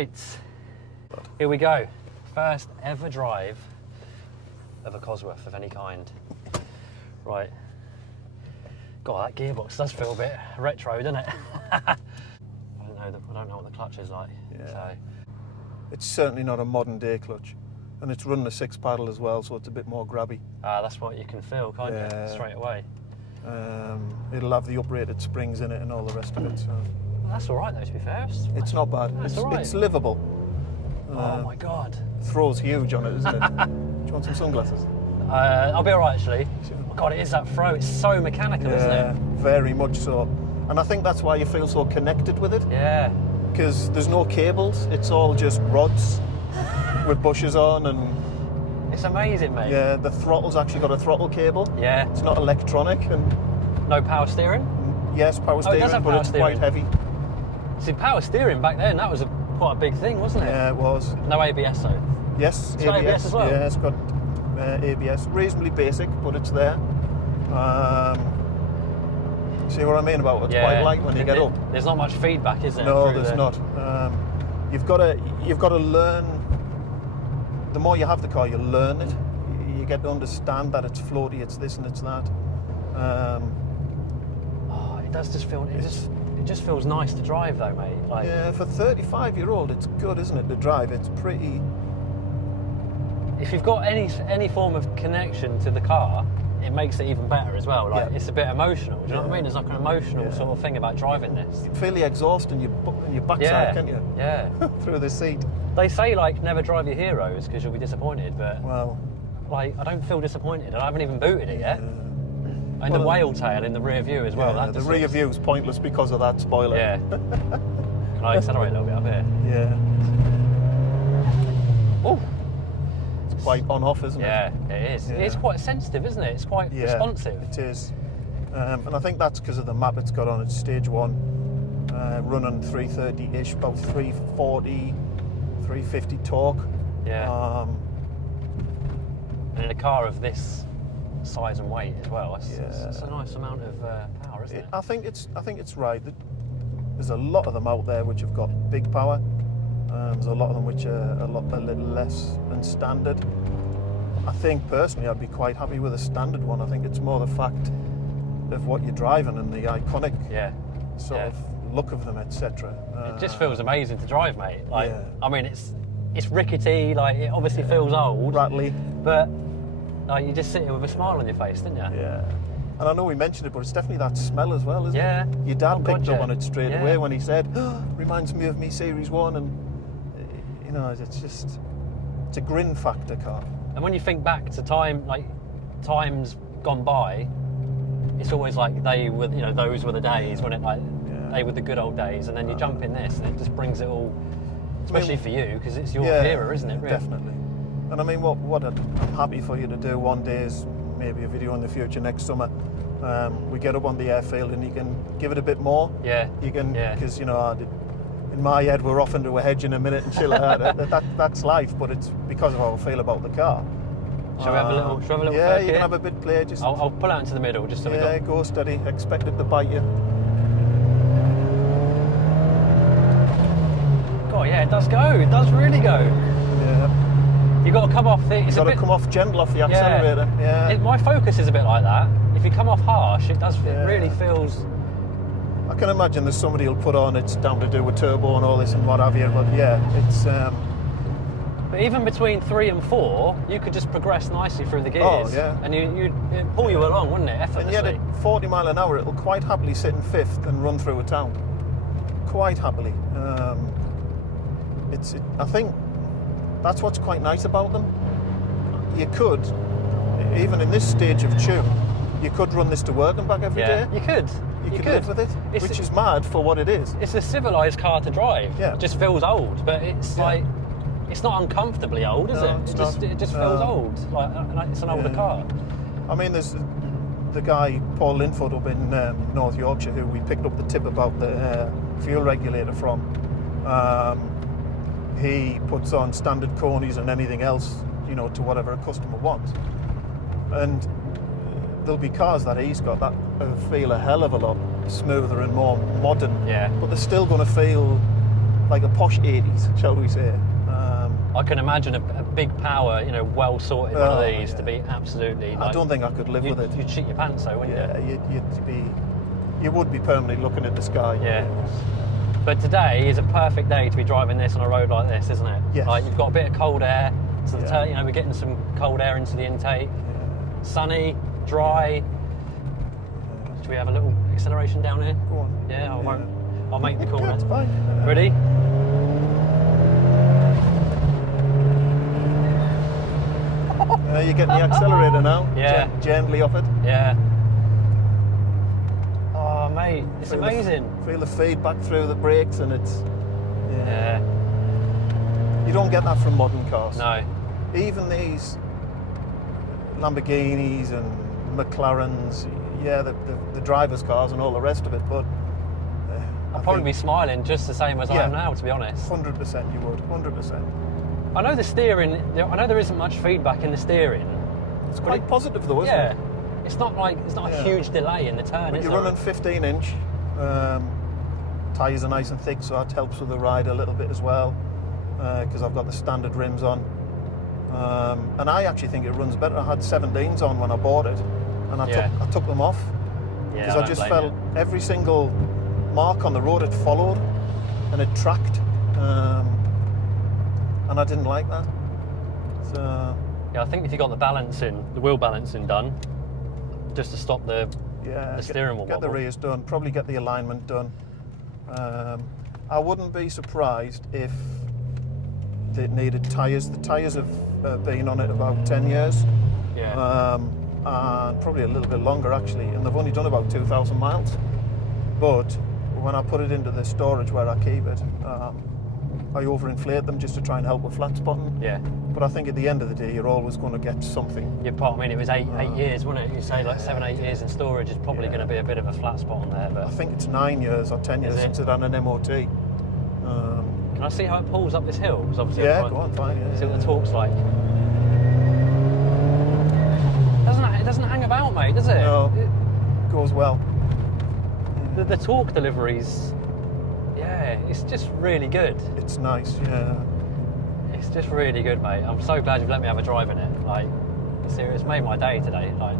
Right, here we go. First ever drive of a Cosworth of any kind. Right. God, that gearbox does feel a bit retro, doesn't it? I don't know what the clutch is like. Yeah. So. It's certainly not a modern day clutch. And it's running a 6-paddle as well, so it's a bit more grabby. That's what you can feel, can't you? Straight away. It'll have the uprated springs in it and all the rest of it. So. Well, that's all right though, to be fair. It's not bad. It's all right. It's livable. Oh my God. Throw's huge on it, isn't it? Do you want some sunglasses? I'll be all right actually. Oh God, it is that throw. It's so mechanical, isn't it? Very much so. And I think that's why you feel so connected with it. Yeah. Because there's no cables. It's all just rods with bushes on and... It's amazing, mate. Yeah, the throttle's actually got a throttle cable. Yeah. It's not electronic and... No power steering? Yes, power steering, but it's quite heavy. See, power steering back then, that was quite a big thing, wasn't it? Yeah, it was. No ABS though? Yes, it's got ABS as well? Yeah, it's got ABS. Reasonably basic, but it's there. See what I mean about it's quite light when you get up. There's not much feedback, is there? No, there's not. You've got to learn. The more you have the car, you learn it. You get to understand that it's floaty, it's this and it's that. It does just feel. It just feels nice to drive, though, mate. Like, yeah, for 35-year-old, it's good, isn't it? To drive, it's pretty. If you've got any form of connection to the car, it makes it even better as well. Like it's a bit emotional. Do you know what I mean? There's like an emotional sort of thing about driving this. You feel the exhaust in your backside, can't you? Yeah. Through the seat. They say like never drive your heroes because you'll be disappointed, but like I don't feel disappointed, and I haven't even booted it yet. And the whale tail in the rear view as well. Yeah, the rear view is pointless because of that spoiler. Yeah. Can I accelerate a little bit up here? Yeah. Oh. It's quite on-off, isn't it? Yeah, it is. Yeah. It's quite sensitive, isn't it? It's quite responsive. It is. And I think that's because of the map it's got on. It's stage 1, running 330-ish, about 340, 350 torque. Yeah. And in a car of this size and weight as well, it's a nice amount of power, isn't it? I think it's right. There's a lot of them out there which have got big power. There's a lot of them which are a little less than standard. I think personally I'd be quite happy with a standard one. I think it's more the fact of what you're driving and the iconic sort of look of them, etc. It just feels amazing to drive, mate. Like, I mean, it's rickety. Like, it obviously feels old, rattly, but like you just sit here with a smile on your face, didn't you? Yeah. And I know we mentioned it, but it's definitely that smell as well, isn't it? Yeah. Your dad picked up on it straight away when he said, reminds me of me Series 1, and you know, it's a grin factor car. And when you think back to times gone by, it's always like those were the days when it they were the good old days, and then you jump in this and it just brings it all, especially for you, because it's your era, isn't it, really? Definitely. And I mean, what I'm happy for you to do one day is maybe a video in the future next summer. We get up on the airfield and you can give it a bit more. Yeah. You can, because in my head we're off into a hedge in a minute and chill out. That's life, but it's because of how I feel about the car. Shall we have a little? Yeah, you can have a bit play. Just I'll pull out into the middle just so we got. Go steady. Expect it to bite you. God, yeah, it does go. It does really go. Yeah. You got to come off the. You've got to come off gentle off the accelerator. Yeah. My focus is a bit like that. If you come off harsh, it does. It really feels. I can imagine there's somebody who'll put on it's down to do with turbo and all this and what have you. But yeah, it's. But even between 3 and 4, you could just progress nicely through the gears. Oh yeah. And it'd pull you along, wouldn't it? Effortlessly. And yet at 40 mile an hour, it'll quite happily sit in 5th and run through a town. Quite happily. I think. That's what's quite nice about them. You could, even in this stage of tune, you could run this to work and back every day. You could. You could live with it, which is mad for what it is. It's a civilised car to drive. Yeah. It just feels old, but it's like, it's not uncomfortably old, is it? It just feels old. Like it's an older car. I mean, there's the guy, Paul Linfoot, up in North Yorkshire, who we picked up the tip about the fuel regulator from. He puts on standard conies and anything else, to whatever a customer wants. And there'll be cars that he's got that feel a hell of a lot smoother and more modern. Yeah. But they're still going to feel like a posh 80s, shall we say. I can imagine a big power, you know, well sorted one of these yeah. to be absolutely. I don't think I could live with it. You'd shit your pants, though, wouldn't you? Yeah, you would be permanently looking at the sky. Yeah. But today is a perfect day to be driving this on a road like this, isn't it? Yes. Like, you've got a bit of cold air, so Yeah. you know, we're getting some cold air into the intake. Yeah. Sunny, dry. Should we have a little acceleration down here? Go on. Yeah, I won't. I'll make the corner. It's fine. Ready? You're getting the accelerator now. Yeah. Gently off it. Yeah. Oh, mate, it's amazing. Feel the feedback through the brakes, and it's. Yeah. You don't get that from modern cars. No. Even these Lamborghinis and McLarens, yeah, the drivers' cars and all the rest of it, but. I'd probably be smiling just the same as I am now, to be honest. 100% you would, 100%. I know the steering, I know there isn't much feedback in the steering. It's quite positive though, isn't it? Yeah. It's not a huge delay in the turn, but is you're there? running 15-inch. Tyres are nice and thick, so that helps with the ride a little bit as well, because I've got the standard rims on. And I actually think it runs better. I had 17s on when I bought it, and I took them off, because I just felt every single mark on the road it followed, and it tracked. And I didn't like that. So yeah, I think if you got the wheel balancing done, just to stop the steering wheel get the wobble. rears done, probably get the alignment done. I wouldn't be surprised if it needed tyres. The tyres have been on it about 10 years, and probably a little bit longer actually, and they've only done about 2,000 miles. But when I put it into the storage where I keep it, I overinflate them just to try and help with flat spotting. Yeah. But I think at the end of the day, you're always going to get something. I mean, it was eight years, wasn't it? You say like 7, 8 years in storage is probably going to be a bit of a flat spot on there. But I think it's 9 years or 10 years since it had an MOT. Can I see how it pulls up this hill? Because obviously go on, fine. Yeah, see what the torque's like. It doesn't hang about, mate, does it? No, it goes well. The torque deliveries, it's just really good. It's nice, yeah. It's just really good, mate. I'm so glad you've let me have a drive in it. Like, seriously, it's made my day today. Like,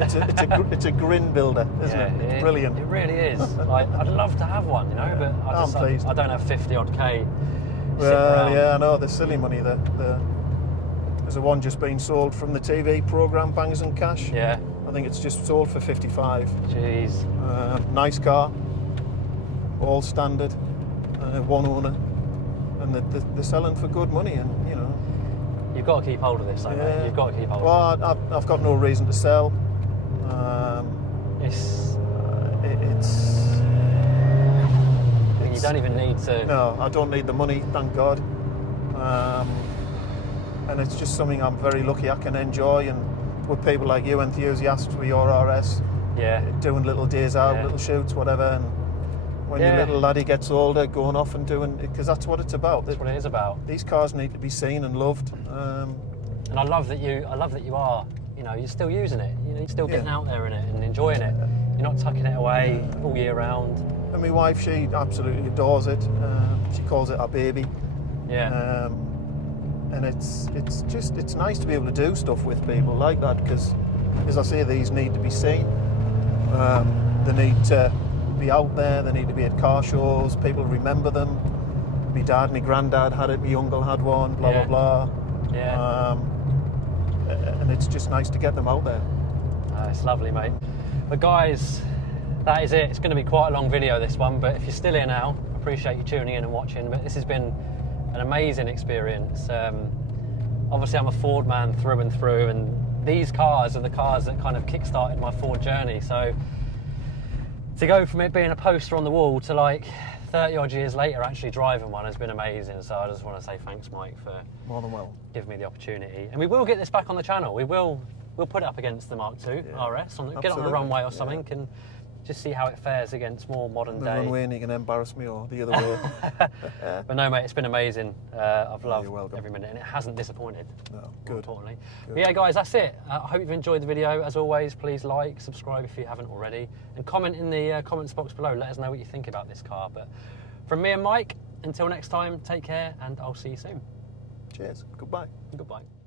it's a grin builder, isn't it? It's brilliant. It really is. Like, I'd love to have one, you know, but I don't have 50 odd K. Well, yeah, I know, the silly money. There's a one just being sold from the TV programme, Bangers and Cash. Yeah. I think it's just sold for 55. Jeez. Nice car, all standard, one owner, and they're selling for good money, and you know. You've got to keep hold of this, though, mate. You've got to keep hold of it. Well, I've got no reason to sell. You don't even need to. No, I don't need the money, thank God. And it's just something I'm very lucky I can enjoy, and with people like you, enthusiasts with your RS, doing little days out, little shoots, whatever. And when your little laddie gets older, going off and doing, because that's what it's about. That's what it is about. These cars need to be seen and loved. And I love that you are, you know, you're still using it. You know, you're still getting out there in it and enjoying it. You're not tucking it away all year round. And my wife, she absolutely adores it. She calls it our baby. Yeah. And it's nice to be able to do stuff with people like that, because, as I say, these need to be seen. They need to be out there. They need to be at car shows. People remember them. My dad, my granddad had it. My uncle had one. Blah blah blah. Yeah. And it's just nice to get them out there. It's lovely, mate. But guys, that is it. It's going to be quite a long video, this one, but if you're still here now, I appreciate you tuning in and watching. But this has been an amazing experience. Obviously, I'm a Ford man through and through, and these cars are the cars that kind of kick-started my Ford journey. So to go from it being a poster on the wall to like 30 odd years later actually driving one has been amazing. So I just want to say thanks, Mike, for more than well giving me the opportunity. And we will get this back on the channel. We'll put it up against the Mark II RS, get it on a runway or something, and just see how it fares against more modern day. The runway, and you can embarrass me, or the other way. But no, mate, it's been amazing. I've loved every minute, and it hasn't disappointed. No, good. Importantly. Good. But yeah, guys, that's it. I hope you've enjoyed the video. As always, please like, subscribe if you haven't already, and comment in the comments box below. Let us know what you think about this car. But from me and Mike, until next time, take care and I'll see you soon. Cheers. Goodbye. Goodbye.